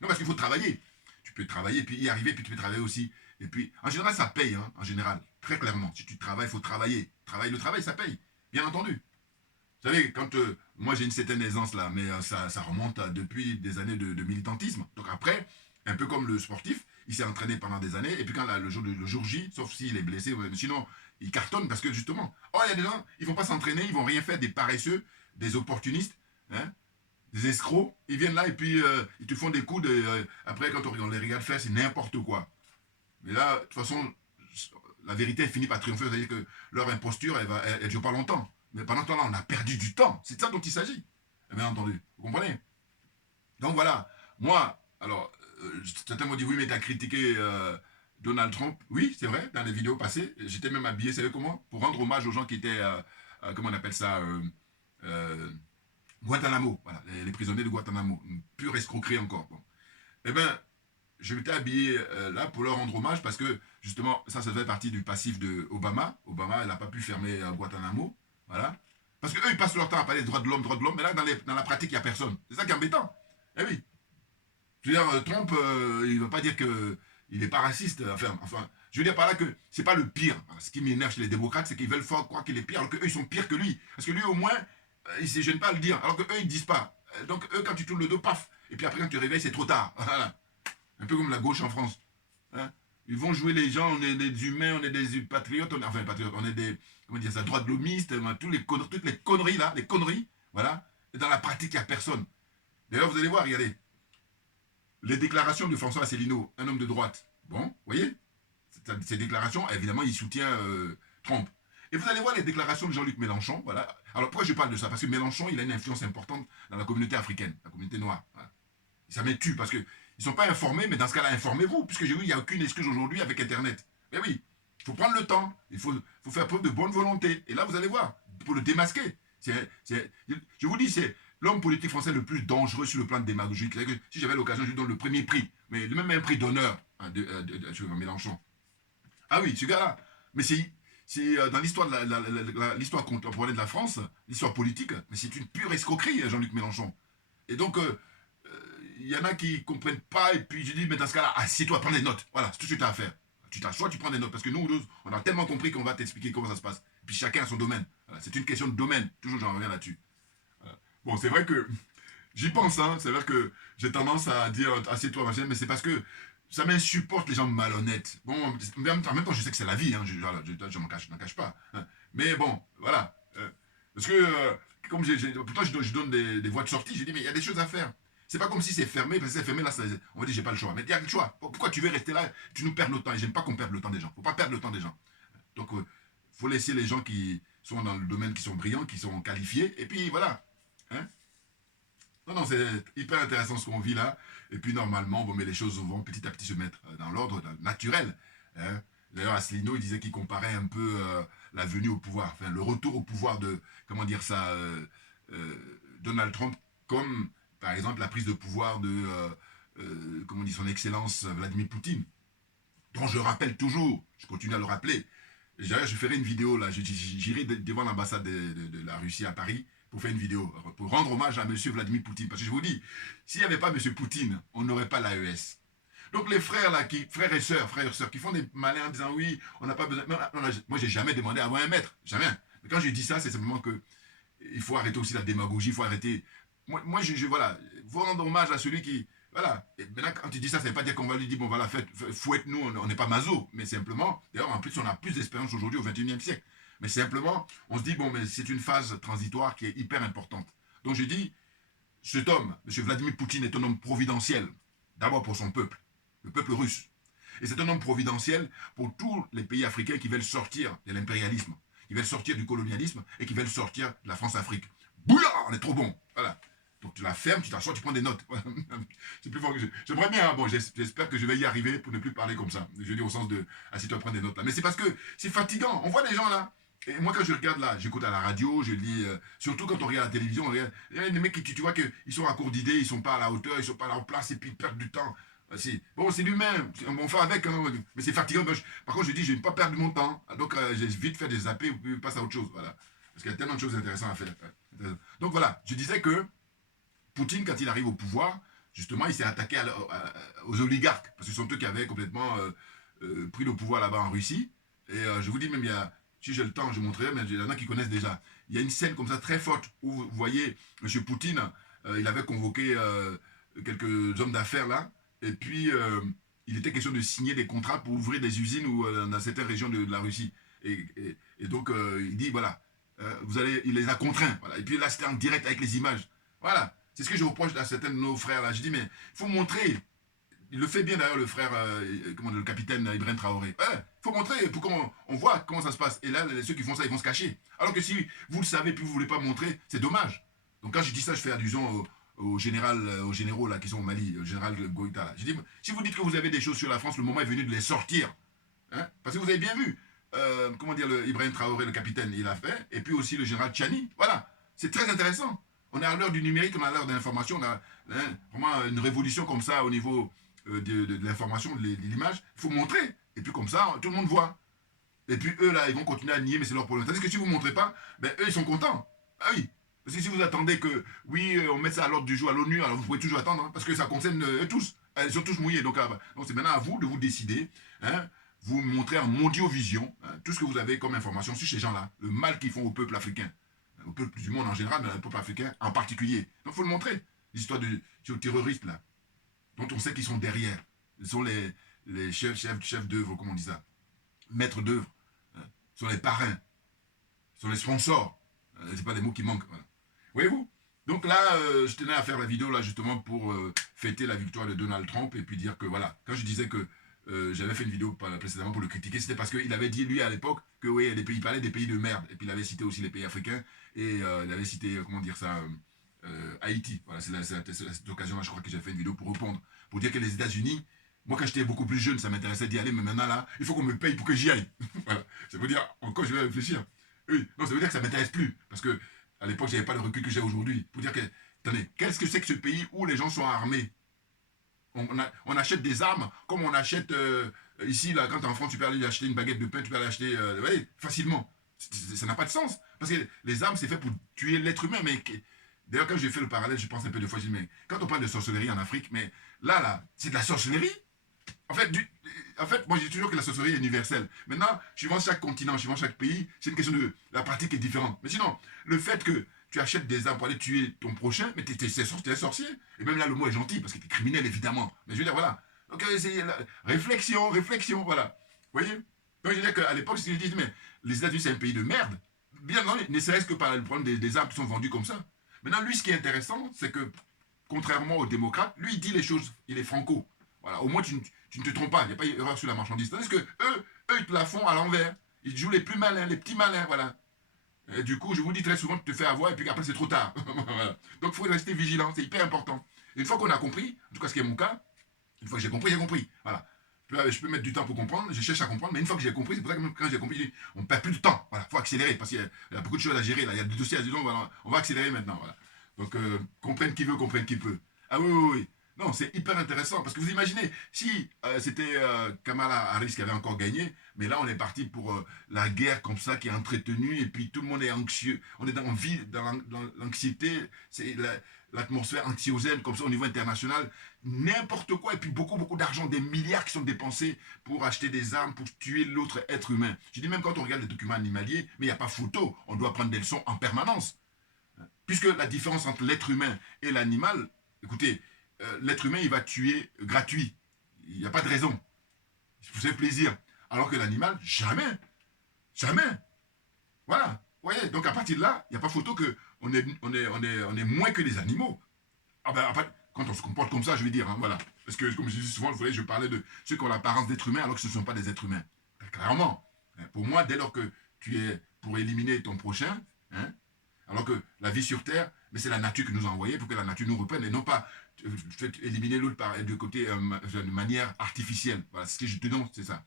Non, parce qu'il faut travailler. Tu peux travailler, puis y arriver, puis tu peux travailler aussi. Et puis, en général, ça paye, hein, en général. Très clairement. Si tu travailles, il faut travailler. Le travail, ça paye. Bien entendu. Vous savez, quand moi j'ai une certaine aisance là, mais ça remonte depuis des années de militantisme. Donc après, un peu comme le sportif, il s'est entraîné pendant des années, et puis quand le jour J, sauf s'il est blessé, sinon il cartonne parce que justement, oh il y a des gens, ils vont pas s'entraîner, ils vont rien faire, des paresseux, des opportunistes, hein, des escrocs, ils viennent là et puis ils te font des coups après quand on les regarde faire, c'est n'importe quoi. Mais là, de toute façon, la vérité finit par triompher, c'est-à-dire que leur imposture, elle dure pas longtemps. Mais pendant ce temps-là, on a perdu du temps. C'est de ça dont il s'agit. Bien entendu. Vous comprenez? Donc voilà. Moi, alors, certains m'ont dit, oui, mais tu as critiqué Donald Trump. Oui, c'est vrai, dans les vidéos passées. J'étais même habillé, vous savez comment? Pour rendre hommage aux gens qui étaient, comment on appelle ça, Guantanamo. Voilà, les prisonniers de Guantanamo. Une pure escroquerie encore. Bon. Eh bien, je m'étais habillé là pour leur rendre hommage parce que, justement, ça fait partie du passif de Obama. Obama, elle n'a pas pu fermer Guantanamo. Voilà. Parce qu'eux, ils passent leur temps à parler de droits de l'homme, mais là, dans la pratique, il n'y a personne. C'est ça qui est embêtant. Eh oui. Je veux dire, Trump, il ne veut pas dire qu'il n'est pas raciste. Enfin, je veux dire par là que c'est pas le pire. Ce qui m'énerve chez les démocrates, c'est qu'ils veulent croire qu'il est pire, alors qu'eux, ils sont pires que lui. Parce que lui, au moins, il ne se gêne pas à le dire, alors qu'eux, ils ne disent pas. Donc, eux, quand tu tournes le dos, paf. Et puis après, quand tu te réveilles, c'est trop tard. Voilà. Un peu comme la gauche en France. Hein. Ils vont jouer les gens, on est des humains, on est des patriotes, on est des, comment dire ça, droits de l'homiste, toutes les conneries là, les conneries, voilà. Et dans la pratique, il n'y a personne. D'ailleurs, vous allez voir, regardez, les déclarations de François Asselineau, un homme de droite. Bon, vous voyez, ces déclarations, évidemment, il soutient Trump. Et vous allez voir les déclarations de Jean-Luc Mélenchon, voilà. Alors pourquoi je parle de ça? Parce que Mélenchon, il a une influence importante dans la communauté africaine, la communauté noire. Voilà. Ça me tue parce que ils ne sont pas informés, mais dans ce cas-là, informez-vous, puisque j'ai vu qu'il n'y a aucune excuse aujourd'hui avec Internet. Mais oui, il faut prendre le temps, il faut faire preuve de bonne volonté. Et là, vous allez voir, pour le démasquer. Je vous dis, c'est l'homme politique français le plus dangereux sur le plan démagogique. Si j'avais l'occasion, je lui donne le premier prix, mais même un prix d'honneur sur Mélenchon. Ah oui, ce gars-là. Mais c'est dans l'histoire l'histoire contemporaine de la France, l'histoire politique, mais c'est une pure escroquerie, Jean-Luc Mélenchon. Et donc, il y en a qui ne comprennent pas, et puis je dis, mais dans ce cas-là, assieds-toi, prends des notes. Voilà, c'est tout ce que tu as à faire. Tu t'assois, tu prends des notes, parce que nous, on a tellement compris qu'on va t'expliquer comment ça se passe. Et puis chacun a son domaine. Voilà, c'est une question de domaine. Toujours, j'en reviens là-dessus. Voilà. Bon, c'est vrai que j'y pense, hein. C'est vrai que j'ai tendance à dire assieds-toi, machin, mais c'est parce que ça m'insupporte les gens malhonnêtes. Bon, en même temps, je sais que c'est la vie, hein. Je m'en cache pas. Hein. Mais bon, voilà. Parce que, comme pourtant, je donne des voies de sortie, je dis, mais il y a des choses à faire. C'est pas comme si c'est fermé, parce que c'est fermé, là, on va dire, j'ai pas le choix. Mais il y a le choix. Pourquoi tu veux rester là? Tu nous perds le temps. Et j'aime pas qu'on perde le temps des gens. Faut pas perdre le temps des gens. Donc, faut laisser les gens qui sont dans le domaine, qui sont brillants, qui sont qualifiés. Et puis, voilà. Hein? Non, non, c'est hyper intéressant ce qu'on vit là. Et puis, normalement, bon, mais les choses vont petit à petit se mettre dans l'ordre naturel. Hein? D'ailleurs, Asselineau, il disait qu'il comparait un peu la venue au pouvoir, enfin, le retour au pouvoir de, comment dire ça, Donald Trump, comme par exemple la prise de pouvoir de, comment dit son excellence Vladimir Poutine, dont je rappelle toujours, je continue à le rappeler. Je ferai une vidéo là, j'irai devant l'ambassade de la Russie à Paris pour faire une vidéo, pour rendre hommage à M. Vladimir Poutine. Parce que je vous dis, s'il n'y avait pas M. Poutine, on n'aurait pas l'AES. Donc les frères là, frères et sœurs, qui font des malins en disant oui, on n'a pas besoin. Non, moi, j'ai jamais demandé à avoir un maître, jamais. Mais quand je dis ça, c'est simplement que il faut arrêter aussi la démagogie, il faut arrêter. Moi voilà, il faut rendre hommage à celui qui, voilà. Et maintenant, quand tu dis ça, ça ne veut pas dire qu'on va lui dire bon voilà, fouette-nous, on n'est pas maso, mais simplement. D'ailleurs, en plus, on a plus d'expérience aujourd'hui au XXIe siècle. Mais simplement, on se dit bon, mais c'est une phase transitoire qui est hyper importante. Donc je dis, cet homme, M. Vladimir Poutine, est un homme providentiel, d'abord pour son peuple, le peuple russe. Et c'est un homme providentiel pour tous les pays africains qui veulent sortir de l'impérialisme, qui veulent sortir du colonialisme et qui veulent sortir de la France-Afrique. Bouillard, on est trop bon. Voilà. Donc tu la fermes, tu t'assois, tu prends des notes. C'est plus fort que j'aimerais bien, hein, bon, j'espère que je vais y arriver pour ne plus parler comme ça. Je dis au sens de, assis-toi, prends des notes là. Mais c'est parce que c'est fatigant. On voit des gens là. Et moi, quand je regarde là, j'écoute à la radio, je lis, surtout quand on regarde la télévision, on regarde, il y a des mecs qui, tu vois qu'ils sont à court d'idées, ils sont pas à la hauteur, ils sont pas à la place, et puis ils perdent du temps. Bon, c'est l'humain, on fait avec, hein, mais c'est fatigant. Par contre, je dis, je ne vais pas perdre mon temps. Donc, j'ai vite fait des zappés, puis passe à autre chose. Voilà. Parce qu'il y a tellement de choses intéressantes à faire. Donc voilà, je disais que Poutine, quand il arrive au pouvoir, justement, il s'est attaqué aux oligarques, parce que ce sont eux qui avaient complètement pris le pouvoir là-bas en Russie. Et je vous dis, même, il y a, si j'ai le temps, je montrerai, mais il y en a qui connaissent déjà. Il y a une scène comme ça très forte où vous voyez M. Poutine, il avait convoqué quelques hommes d'affaires là, et puis il était question de signer des contrats pour ouvrir des usines dans certaines régions de la Russie. Et donc il dit voilà, il les a contraints. Voilà. Et puis là c'était en direct avec les images. Voilà, c'est ce que je reproche à certains de nos frères là. Je dis mais il faut montrer. Il le fait bien d'ailleurs le frère, le capitaine Ibrahim Traoré. Il faut montrer pour qu'on voit comment ça se passe. Et là, ceux qui font ça, ils vont se cacher. Alors que si vous le savez puis vous ne voulez pas montrer, c'est dommage. Donc quand je dis ça, je fais allusion aux généraux là, qui sont au Mali, au général Goïta. Là. Je dis, si vous dites que vous avez des choses sur la France, le moment est venu de les sortir. Hein, parce que vous avez bien vu, Ibrahim Traoré, le capitaine, il a fait. Et puis aussi le général Tchani. Voilà, c'est très intéressant. On est à l'heure du numérique, on est à l'heure de l'information, on a vraiment une révolution comme ça au niveau de l'information, de l'image. Il faut montrer. Et puis comme ça, tout le monde voit. Et puis eux, là, ils vont continuer à nier, mais c'est leur problème. Tandis que si vous ne montrez pas, ben, eux, ils sont contents. Ah oui. Parce que si vous attendez que, oui, on mette ça à l'ordre du jour à l'ONU, alors vous pouvez toujours attendre, hein, parce que ça concerne eux tous. Ils sont tous mouillés. Donc c'est maintenant à vous de vous décider. Hein, vous montrez en mondiovision tout ce que vous avez comme information sur ces gens-là. Le mal qu'ils font au peuple africain. Au peuple du monde en général, mais au peuple africain en particulier. Donc il faut le montrer. L'histoire de ces terroristes, là, dont on sait qu'ils sont derrière. Ils sont les chefs d'œuvre, comment on dit ça, maîtres d'œuvre. Hein, sont les parrains. Sont les sponsors. C'est pas des mots qui manquent. Voilà. Voyez-vous? Donc là, je tenais à faire la vidéo là justement pour fêter la victoire de Donald Trump et puis dire que voilà, quand je disais que j'avais fait une vidéo précédemment pour le critiquer, c'était parce qu'il avait dit lui à l'époque que oui, il parlait des pays de merde et puis il avait cité aussi les pays africains et il avait cité, comment dire ça, Haïti. Voilà, c'est cette occasion-là, je crois que j'ai fait une vidéo pour répondre, pour dire que les États-Unis, moi quand j'étais beaucoup plus jeune, ça m'intéressait d'y aller, mais maintenant là, il faut qu'on me paye pour que j'y aille. Voilà, ça veut dire, encore je vais réfléchir. Oui, non, ça veut dire que ça ne m'intéresse plus, parce que à l'époque, je n'avais pas le recul que j'ai aujourd'hui. Pour dire que, attendez, qu'est-ce que c'est que ce pays où les gens sont armés on achète des armes comme on achète Ici, là, quand tu es en France, tu peux aller acheter une baguette de pain, tu peux aller acheter ouais, facilement. Ça n'a pas de sens. Parce que les armes, c'est fait pour tuer l'être humain. Mais d'ailleurs, quand j'ai fait le parallèle, je pense un peu de fois, je dis, mais quand on parle de sorcellerie en Afrique, mais là, c'est de la sorcellerie. En fait, moi, je dis toujours que la sorcellerie est universelle. Maintenant, suivant chaque continent, suivant chaque pays, c'est une question de... La pratique est différente. Mais sinon, le fait que tu achètes des armes pour aller tuer ton prochain, mais t'es un sorcier. Et même là, le mot est gentil, parce que t'es criminel, évidemment. Mais je veux dire, voilà. Donc, c'est réflexion, voilà. Vous voyez? Donc, je veux dire qu'à l'époque, c'est ce que je dis, mais les États-Unis, c'est un pays de merde. Bien entendu, ne serait-ce que par le problème des armes qui sont vendues comme ça. Maintenant, lui, ce qui est intéressant, c'est que, contrairement aux démocrates, lui, il dit les choses, il est franco. Voilà, au moins, tu ne te trompes pas, il n'y a pas d'erreur sur la marchandise. Tandis que eux, ils te la font à l'envers. Ils jouent les plus malins, les petits malins, voilà. Et du coup, je vous dis très souvent, tu te fais avoir et puis après, c'est trop tard. Voilà. Donc, il faut rester vigilant, c'est hyper important. Et une fois qu'on a compris, en tout cas, ce qui est mon cas, une fois que j'ai compris, j'ai compris. Voilà. Je peux mettre du temps pour comprendre, je cherche à comprendre, mais une fois que j'ai compris, c'est pour ça que même quand j'ai compris, je dis, on ne perd plus de temps. Voilà, il faut accélérer, parce qu'il y a beaucoup de choses à gérer, là. Il y a des dossiers à dire, donc voilà, on va accélérer maintenant. Voilà. Donc, comprenne qui veut, comprenne qui peut. Ah oui, oui, oui. Non, c'est hyper intéressant, parce que vous imaginez, si c'était Kamala Harris qui avait encore gagné, mais là, on est parti pour la guerre comme ça, qui est entretenue, et puis tout le monde est anxieux, on est dans l'anxiété, c'est l'atmosphère anxiogène, comme ça, au niveau international, n'importe quoi, et puis beaucoup d'argent, des milliards qui sont dépensés pour acheter des armes, pour tuer l'autre être humain. Je dis même quand on regarde les documents animaliers, mais il n'y a pas photo, on doit prendre des leçons en permanence. Puisque la différence entre l'être humain et l'animal, écoutez, l'être humain, il va tuer gratuit. Il n'y a pas de raison. Il fait plaisir. Alors que l'animal, jamais. Jamais. Voilà. Vous voyez, donc à partir de là, il n'y a pas photo qu'on est moins que les animaux. Ah ben, après, quand on se comporte comme ça, je vais dire, hein, voilà. Parce que, comme je dis souvent, je parlais de ceux qui ont l'apparence d'être humains alors que ce ne sont pas des êtres humains. Clairement. Pour moi, dès lors que tu es pour éliminer ton prochain, hein, alors que la vie sur Terre, mais c'est la nature qui nous a envoyés pour que la nature nous reprenne et non pas éliminer l'autre de côté de manière artificielle. Voilà, ce que je te donne, c'est ça.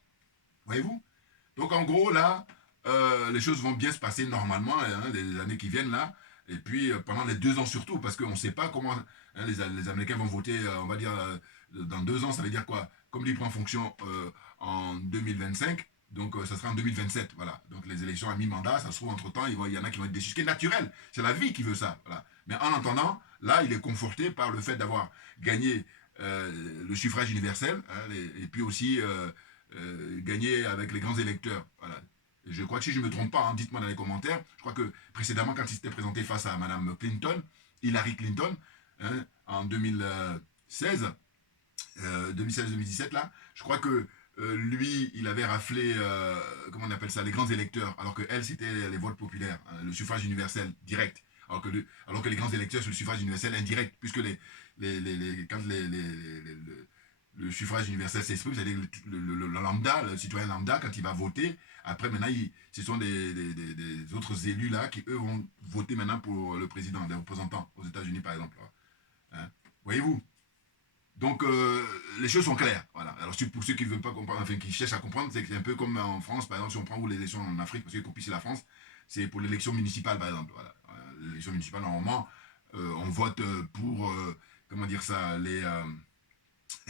Voyez-vous? Donc en gros, là, les choses vont bien se passer normalement, hein, les années qui viennent là. Et puis pendant les 2 ans surtout, parce qu'on ne sait pas comment hein, les Américains vont voter, on va dire, dans 2 ans, ça veut dire quoi? Comme il prend fonction en 2025, donc ça sera en 2027, voilà. Donc les élections à mi-mandat, ça se trouve entre-temps, il y en a qui vont être déçus, ce qui est naturel, c'est la vie qui veut ça, voilà. Mais en attendant, là, il est conforté par le fait d'avoir gagné le suffrage universel, hein, et puis aussi gagné avec les grands électeurs, voilà. Je crois que si je ne me trompe pas, hein, dites-moi dans les commentaires, je crois que précédemment, quand il s'était présenté face à Madame Clinton, Hillary Clinton, hein, en 2016, 2016-2017 là, je crois que lui, il avait raflé, comment on appelle ça, les grands électeurs, alors que elle, c'était les votes populaires, hein, le suffrage universel direct, alors que les grands électeurs, c'est le suffrage universel indirect, puisque quand le suffrage universel s'exprime, c'est-à-dire le lambda, le citoyen lambda, quand il va voter, après maintenant, ce sont des autres élus là qui, eux, vont voter maintenant pour le président, des représentants aux États-Unis, par exemple. Hein. Voyez-vous? Donc, les choses sont claires. Voilà. Alors, pour ceux qui ne veulent pas comprendre, enfin, qui cherchent à comprendre, c'est que c'est un peu comme en France, par exemple, si on prend l'élection en Afrique, parce que copie, c'est la France, c'est pour l'élection municipale, par exemple. Voilà. L'élection municipale, normalement, on vote pour, comment dire ça, les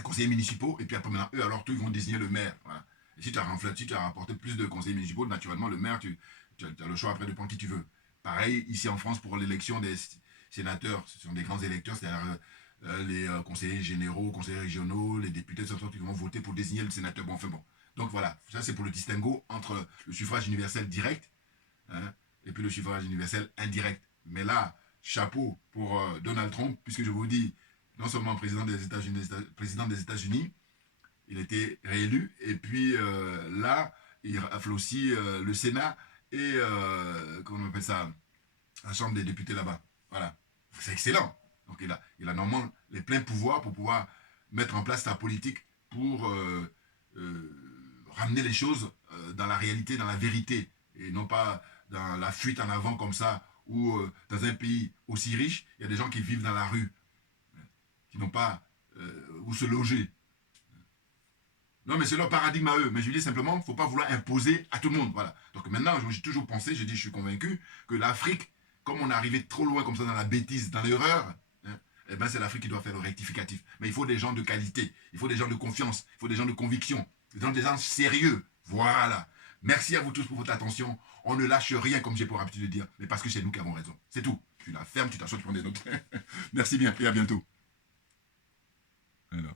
conseillers municipaux, et puis après, maintenant, eux, alors, ils vont désigner le maire. Voilà. Et si tu as rapporté plus de conseillers municipaux, naturellement, le maire, tu as le choix après de prendre qui tu veux. Pareil, ici en France, pour l'élection des sénateurs, ce sont des grands électeurs, c'est-à-dire les conseillers généraux, conseillers régionaux, les députés, qui vont voter pour désigner le sénateur. Bon, enfin bon. Donc voilà, ça c'est pour le distinguo entre le suffrage universel direct hein, et puis le suffrage universel indirect. Mais là, chapeau pour Donald Trump, puisque je vous dis, non seulement président des États-Unis, il a été réélu, et puis là, il rafle aussi le Sénat et, comment on appelle ça, la Chambre des députés là-bas. Voilà. C'est excellent. Donc il a normalement les pleins pouvoirs pour pouvoir mettre en place sa politique pour ramener les choses dans la réalité, dans la vérité, et non pas dans la fuite en avant comme ça, où dans un pays aussi riche, il y a des gens qui vivent dans la rue, qui n'ont pas où se loger. Non, mais c'est leur paradigme à eux. Mais je dis simplement, il ne faut pas vouloir imposer à tout le monde. Voilà. Donc maintenant, j'ai toujours pensé, je suis convaincu que l'Afrique, comme on est arrivé trop loin comme ça dans la bêtise, dans l'erreur, hein, c'est l'Afrique qui doit faire le rectificatif. Mais il faut des gens de qualité, il faut des gens de confiance, il faut des gens de conviction. Ce sont des gens sérieux. Voilà. Merci à vous tous pour votre attention. On ne lâche rien, comme j'ai pour habitude de dire, mais parce que c'est nous qui avons raison. C'est tout. Tu la fermes, tu t'assois, tu prends des notes. Merci bien et à bientôt. Alors.